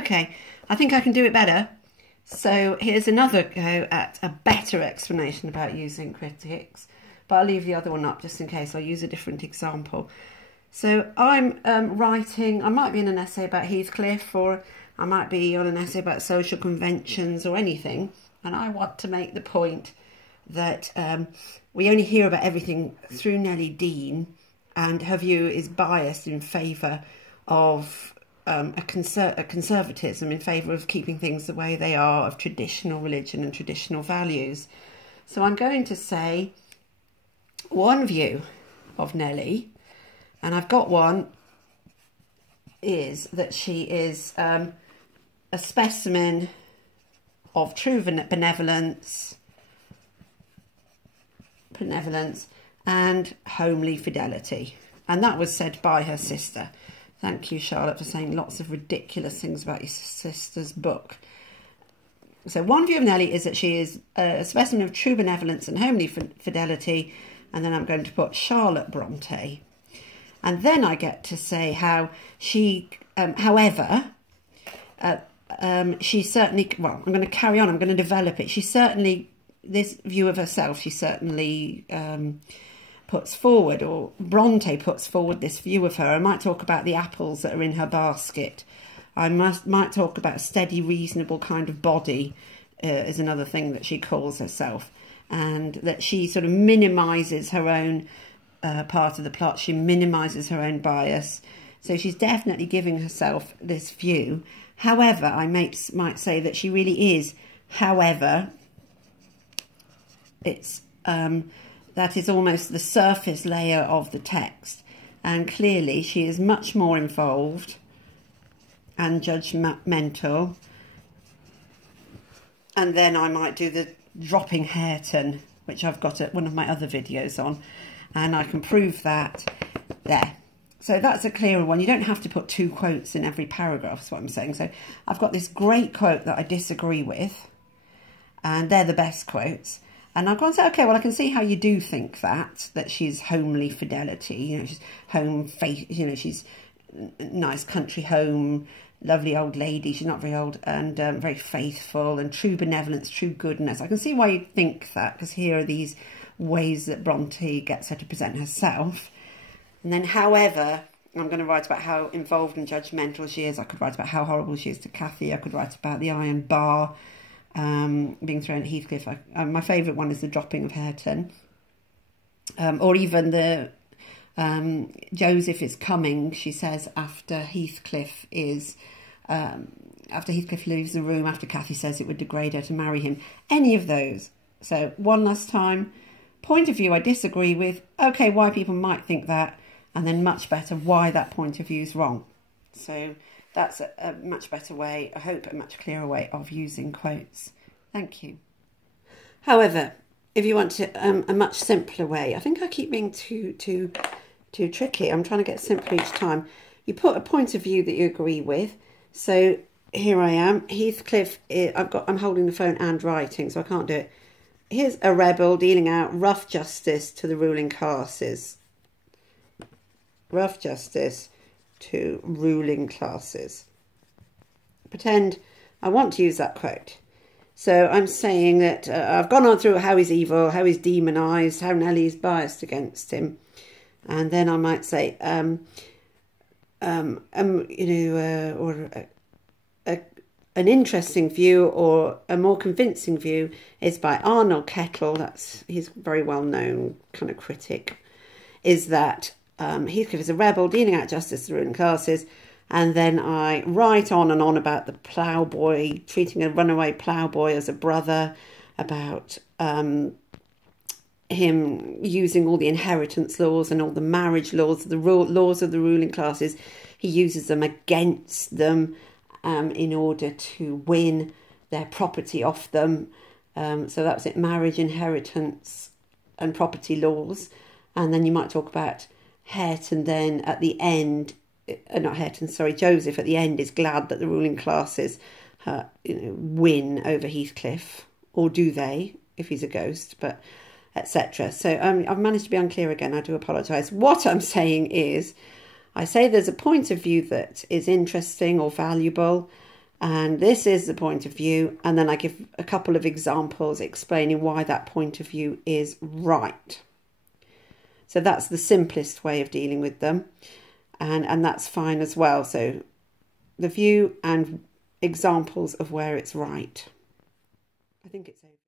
Okay, I think I can do it better. So here's another go at a better explanation about using critics, but I'll leave the other one up just in case. I'll use a different example. So I'm writing, I might be in an essay about Heathcliff, or I might be on an essay about social conventions or anything, and I want to make the point that we only hear about everything through Nellie Dean, and her view is biased in favour of a conservatism, in favour of keeping things the way they are, of traditional religion and traditional values. So I'm going to say one view of Nellie, and I've got one, is that she is a specimen of true benevolence and homely fidelity. And that was said by her sister. Thank you, Charlotte, for saying lots of ridiculous things about your sister's book. So one view of Nellie is that she is a specimen of true benevolence and homely fidelity. And then I'm going to put Charlotte Bronte. And then I get to say how she, however, she certainly, well, I'm going to carry on, I'm going to develop it. She certainly, this view of herself, she certainly puts forward, or Bronte puts forward this view of her. I might talk about the apples that are in her basket. I might talk about a steady, reasonable kind of body is another thing that she calls herself. And that she sort of minimises her own part of the plot. She minimises her own bias. So she's definitely giving herself this view. However, I might say that she really is. However, it's that is almost the surface layer of the text. And clearly she is much more involved and judgmental. And then I might do the dropping Hareton, which I've got at one of my other videos on, and I can prove that there. So that's a clearer one. You don't have to put 2 quotes in every paragraph, is what I'm saying. So I've got this great quote that I disagree with, and they're the best quotes. And I've gone to say, okay, well, I can see how you do think that she's homely fidelity. You know, she's home faith. You know, she's nice country home, lovely old lady. She's not very old, and very faithful, and true benevolence, true goodness. I can see why you think that, because here are these ways that Bronte gets her to present herself. And then, however, I'm going to write about how involved and judgmental she is. I could write about how horrible she is to Cathy. I could write about the iron bar being thrown at Heathcliff. My favourite one is the dropping of Hareton. Or even the Joseph is coming, she says, after Heathcliff leaves the room, after Cathy says it would degrade her to marry him. Any of those. So one last time, point of view I disagree with, okay, why people might think that, and then much better, why that point of view is wrong. So that's a much better way, I hope a much clearer way of using quotes. Thank you. However, if you want to, a much simpler way, I think I keep being too tricky. I'm trying to get simpler each time. You put a point of view that you agree with. So here I am, Heathcliff. I'm holding the phone and writing, so I can't do it. Here's a rebel dealing out rough justice to the ruling classes. Rough justice to ruling classes. Pretend I want to use that quote. So I'm saying that I've gone on through how he's evil, how he's demonised, how Nellie's biased against him. And then I might say, an interesting view, or a more convincing view, is by Arnold Kettle. He's a very well-known kind of critic. Is that Heathcliff is a rebel dealing out justice to the ruling classes, and then I write on and on about the ploughboy, treating a runaway ploughboy as a brother, about him using all the inheritance laws and all the marriage laws, the laws of the ruling classes. He uses them against them in order to win their property off them. So that was it, marriage, inheritance and property laws. And then you might talk about Hareton then at the end, not Hareton, sorry, Joseph at the end is glad that the ruling classes win over Heathcliff, or do they, if he's a ghost, but etc. So I've managed to be unclear again, I do apologise. What I'm saying is, I say there's a point of view that is interesting or valuable, and this is the point of view, and then I give a couple of examples explaining why that point of view is right. So that's the simplest way of dealing with them, and that's fine as well. So the view and examples of where it's right. I think it's over.